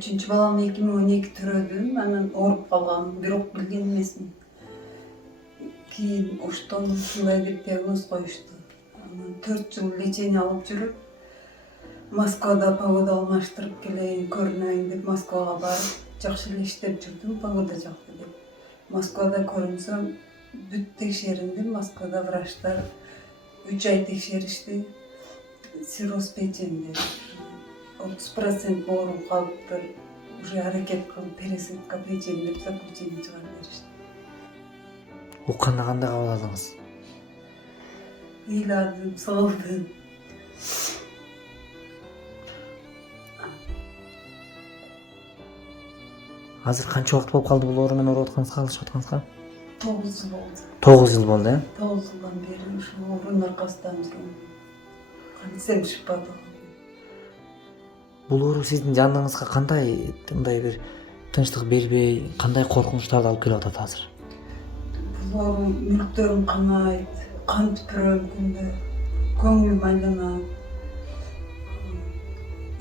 3. balamı 2012 төрөдүм, анан ооруп калгам, бирок билген эмесмин. Кийин оштон ушундай деп диагноз коюшту. Анан 4 жыл лечение алып жүрүп, Москвада погода алмаштырып келейин, көрүнөйүн деп Москвага барып, жакшы эле иштеп жүрдүм, погода жакты деп. Москвада көрүнсөм, бүт текшериндим, Москвада врачтар 3 ай текшеришти, цирроз печени деп. 30% ооруп калыптыр, уже аракет кылып пересадка печени деп заключение чыгарып беришти. Укканда кандай кабыл алдыңыз? Ыйладым, сыгылдым. Азыр канча убакыт болуп калды бул оору менен ооруп атканыңызга, алышып атканыңызга? 9 жыл болду. 9 жыл болду, 9 жылдан бери ушул оорунун аркасынан жүрөм. Кантсем шыпады. Бул оору сиздин жаныңызга кандай мындай бир тынчтык бербей, кандай коркунучтарды алып келип атат азыр? Бул оору мүлктөрүм канайт, кан түпүрөм күндө, көңүлүм айланат,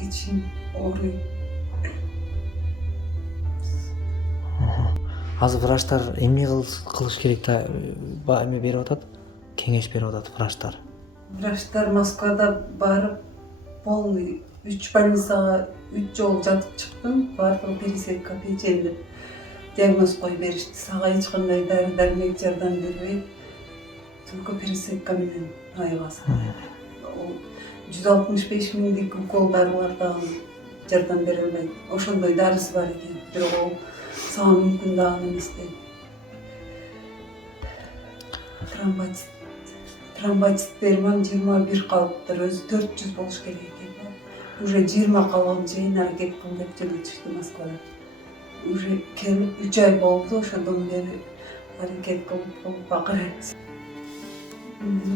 ичим ооруйт. Азыр врачтар эмне кылыш керек да эме берип атат? Кеңеш берип атат врачтар. Врачтар Москвада барып, полный 3 больницага 3 жолу жатып чыктым, бардыгы пересадка печени деп диагноз коюп беришти. Сага эч кандай дары-дармек жардам бербейт, только пересадка менен айыгасың. 165 миңдик уколдарлар дагы жардам бере албайт. Ошондой дарысы бар экен, бирок ал сага мүмкүн дагы эмес дейт. Тромботиттерим 21 калыптыр, өзү 400 болуш керек экен. Уже 20 калган чейин аракет кыл деп жүрүштү Москвада. Уже келип 3 ай болду, ошондон бери аракет кылып акырет.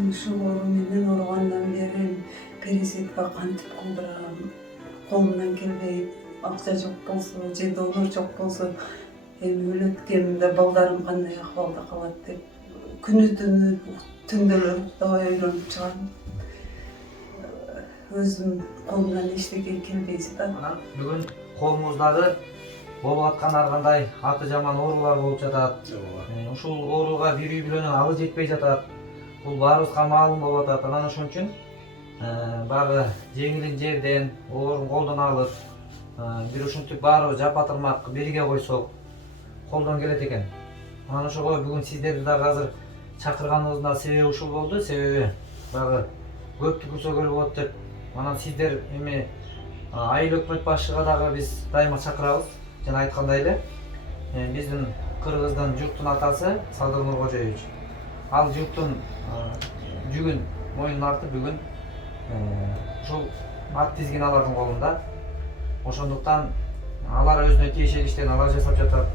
Ушул оору менен ооругандан бери пересадка кантип кылдырам, колумдан келбейт, акча жок болсо, же донор жок болсо, эми өлөт экенмин, балдарым кандай акыбалда калат деп күнү-түнү түндөлөр уктабай ойлонуп чыгам. Өзүм колумдан эчтеке келбей жатат. Бүгүн колуңуздагы болуп аткан ар кандай аты жаман оорулар болуп жатат. Ушул ооруга бир үй бүлөнүн алы жетпей жатат. Бул баарыбызга маалым болуп атат. Анан ошон үчүн баягы жеңилин жерден, оорун колдон алып, бир ушинтип баарыбыз жапа-тырмак бирге койсок колдон келет экен. Анан ошого бүгүн сиздерди дагы азыр чакырганыбыздын себеби ушул болду. Себеби баягы көптү күрсөгөл болот деп, анан сиздер эми айыл өкмөт башчыга дагы биз дайыма чакырабыз. Жана айткандай эле, биздин Кыргыздын журттун атасы Садыр Нуркожоевич. Ал журттун жүгүн мойнуна артып бүгүн ушул ат тизгин алардын колунда. Ошондуктан алар өзүнө тиешелүү иштерин алар жасап жатат.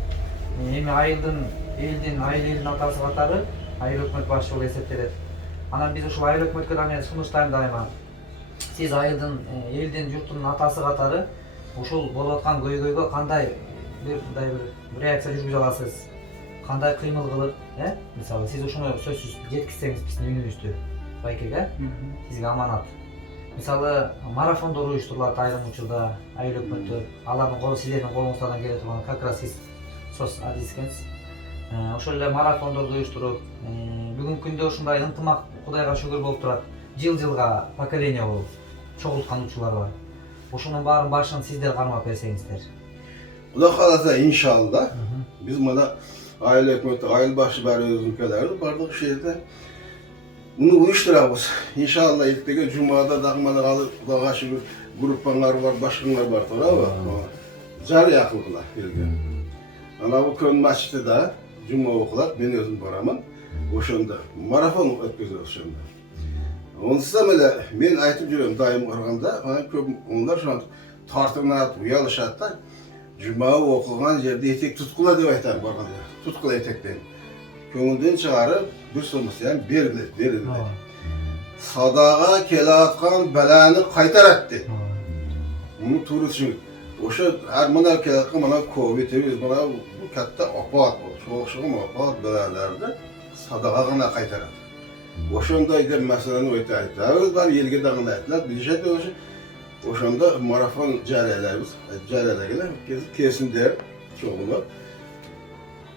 Эми айыл элдин атасы катары айыл өкмөт башчы болуп эсептелет. Анан биз ушул айыл өкмөткө да мен сунуштайм дайыма. Сиз айылдын, элдин, журттун атасы катары ушул болуп аткан көйгөйгө кандай бир реакция жүргүзө аласыз? Кандай кыймыл кылып, мисалы сиз ошону сөзсүз жеткизсеңиз биздин үнүбүздү байкеге, сизге аманат. Мисалы марафондор уюштурулат айрым учурда айыл өкмөттөр, алардын колу сиздердин колуңуздан келе турган, как раз сиз сос адис экенсиз. Ошол эле марафондорду уюштуруп, бүгүнкү күндө ушундай ынтымак Кудайга шүгүр болуп турат. Жыл-жылга поколение болуп чогулткан учурлар бар. Ошонун баарын башын сиздер кармап берсеңиздер. Кудай кааласа иншалла биз мына айыл өкмөтү, айыл башы бар өзүнкөлөрү бардык жерде муну уюштурабыз. Иншалла эртеге жумада дагы мына Кудайга шүгүр группаңар бар, башкаңар бар туурабы? Жарыя кылгыла келген. Ана бул көн мачтыда жума окулат, мен өзүм барамын. Ошондо марафон өткөзөбүз ошондо. Онсам эле мен айтып жүрөм дайым барганда, көп onlar şu an тартынат, уялышат да. Жума окулган жерде этек туткула деп айтам барганда. Туткула этектен. Көңүлдөн чыгарып, бир сомус бергиле. Садага келе аткан баланы кайтарат деп. Муну туура түшүнүп. Ошо мына келе аткан мына ковид, мына бул катта апат болуп, ошого апат балаларды садага гана кайтарат. Ошондой деп маселени айтат. Өз бар элге дагы айтылат. Бизче ошо Oşanda marafon cariyelerimiz, cariyelerine kesin der çoğunu.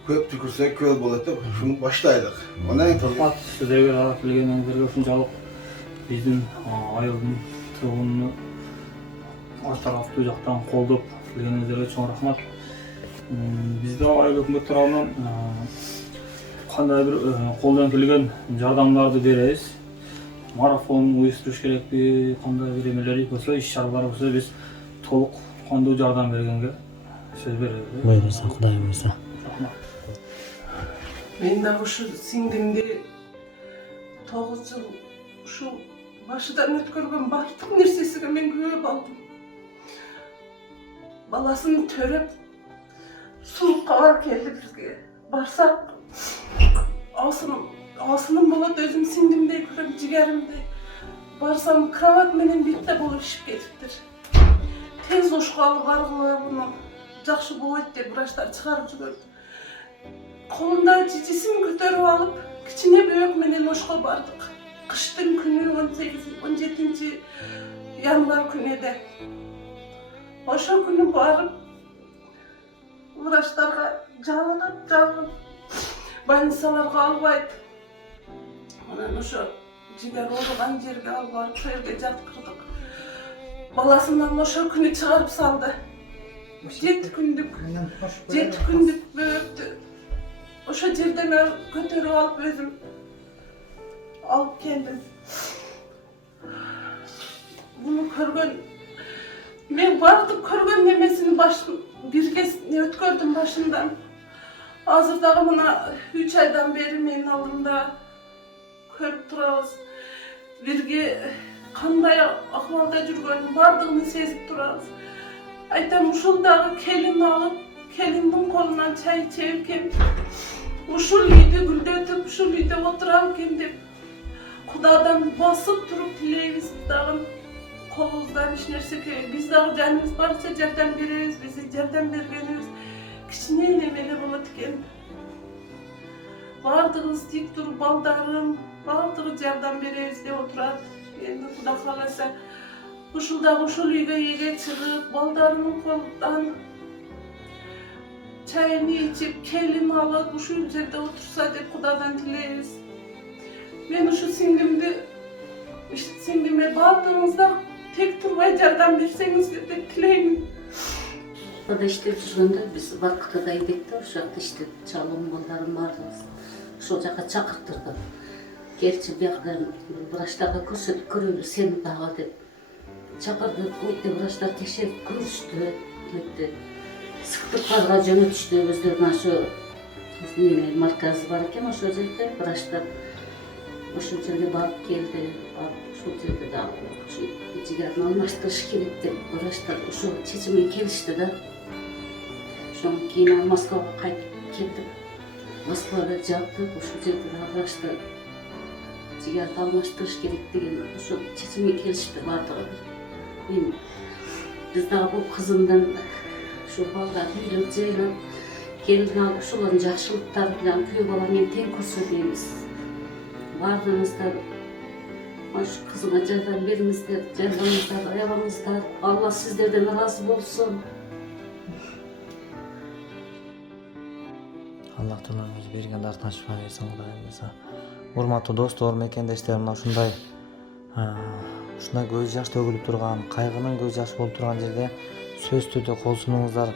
Köp tükürsek köl boladı, şunu başlaydık. Ondan Рахмат сіздерге жаратып келгениңіздерге ушунчалык биздин айылдын тургунуну ар тараптуу жактан колдоп келгениңиздерге чоң рахмат. Биз да айыл өкмөт тарабынан кандай бир колдон келген жардамдарды беребиз. Марафон уюштуруш керекпи, кандай бир эмелер болсо, иш-чаралар болсо биз толук кандуу жардам бергенге сөз беребиз. Буйруса, Кудай буйруса. Рахмат. Мен дагы ушу сиңдимди 9 жыл ушу башыдан өткөргөн баардык нерсесине мен күбө алдым. Баласын төрөп сулукка барып келди бизге. Барсак асыным болот, өзүм сиңдимдей көрөм, жигеримдей. Барсам кроват менен бирде болуп ишип кетиптир. Тез ошко алып баргыла буну жакшы болот деп врачтар чыгарып жиберди. Kolunda cicisini götürüp alıp kiçine büyük menen oşko bardık. Kıştın günü 17. yanvar günede. Oşo günü barıp vraçlarga жалынып больницаларга албайт. Анан ошо жигер ооруган жерге алып барып ошо жерге жаткырдык. Баласынан ошо күнү чыгарып салды. 7 күндүк бөөктү. Oşa жерден көтөрүп алып өзүм алып келдим. Bunu көргөн, мен бардык көргөн немесini биргесин өткөрдүм башындан. Азыр дагы мына 3 айдан бери менин алдымда көрүп турабыз. Бирге кандай акыбалда жүргөнүн бардыгын сезип турабыз. Айтам, ушул дагы келин алып, kelindin kolundan çay içerken, uşul uyda güldetip, uşul uyda oturarken de Kudadan basıp durup dileyiz dağın kolumuzdan iş nerse ki biz dağı canımız varsa yerden veririz, bizi yerden vergeniz. Kiçine nemeli bulutken. Vardığız dik durup baldarım, vardığız yerden veririz de oturar. Endi Kuda kalasa, uşul uyga yege çıkıp, baldarının kolundan çayını içip, kelin alıp, uşu yerde otursa deyip Kudadan dileyiz. Ben uşu singime bardığınızda tek turbay jardan berseniz deyip dileyim. Orada işlep жүргөндө биз Баркытада идек да, ошол жакта иштеп чалым балдарым бардыбыз. Ошол жака чакыртырды. Келчи биякта врачтарга көрсөтүп көрөлү сени дагы деп чакырды. Өтө врачтар текшерип көрүштү. Өтө сыктыктарга жөнөтүштү. Өздөрүнүн ошо марказы бар экен, ошол жерде врачтар ошол жерге барып келди. Ошол жерде дагы жигерин алмаштырыш керек деп врачтар ошол чечимге келишти да. Ошондон кийин Москвага кайтып келдик. Москвада жаттык, ошол жерде дагы врачтар жигерди алмаштырыш керек деген ошол чечимге келишти бардыгы. Биз дагы бул кызымдан ушул балдар үйлөп жыйлап келин алып ошолордун жакшылыктары менен күйөө бала менен тең көрсөтөбүз. Бардыңыздар Aşk kızıma jardam beringizler, jardamыңыздар аябаңыздар. Allah sizlerden razı olsun. Allah тыныңыз берген дартын ашпай берсин Кудайымызга. Урматтуу достор, мекендештер, мына ушундай көз жаш төгүлүп турган, кайгынын көз жаш болуп турган жерде сөз түрдө кол сунуңуздар.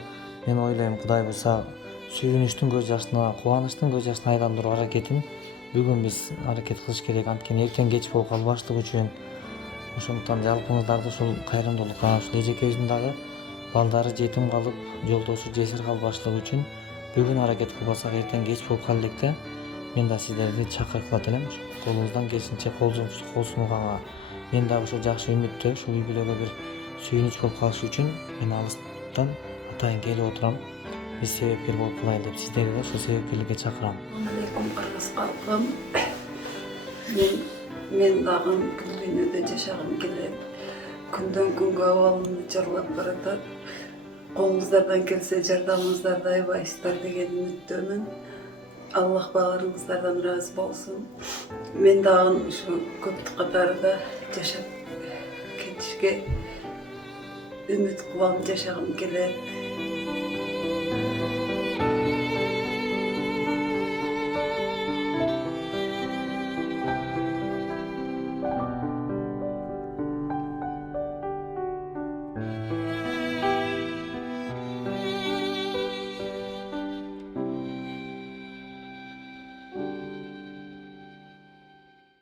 Мен ойлойм, Кудай буйрса, сүйүнүчтүн көз жашына, кубанычтын көз жашына айландыруу аракетин бүгүн биз аракет кылыш керек. Анткени эртең кеч болуп калбаштык үчүн. Ошондуктан жалпыңыздарды ушул кайрымдуулукка, ушул эжекебиздин дагы балдары жетим калып, жолдошу жесир калбашлык үчүн бүгүн аракет кылбасак эртең кеч болуп калды да. Мен да сиздерди чакырткылат элем. Колуңуздан келишинче кол сунганга. Мен дагы ушул жакшы үмүттө, ушул үй бүлөгө бир сүйүнүч болуп калыш үчүн мен алыстан атайын келип отурам. Биз себепкер болуп калайлы деп сиздерди да ошол себепкерликке чакырам. Алейкум кыргыз калкым. Мен дагы бул дүйнөдө жашагым келет. Күндөн күнгө абалым жарлап баратат. Колуңуздардан келсе жардамыңыздарды аябайсыздар деген үмүттөмүн. Аллах баарыңыздардан разы болсун. Мен дагы ушу көптүк катарында жашап кетишке ümit kıvam yaşagım geler.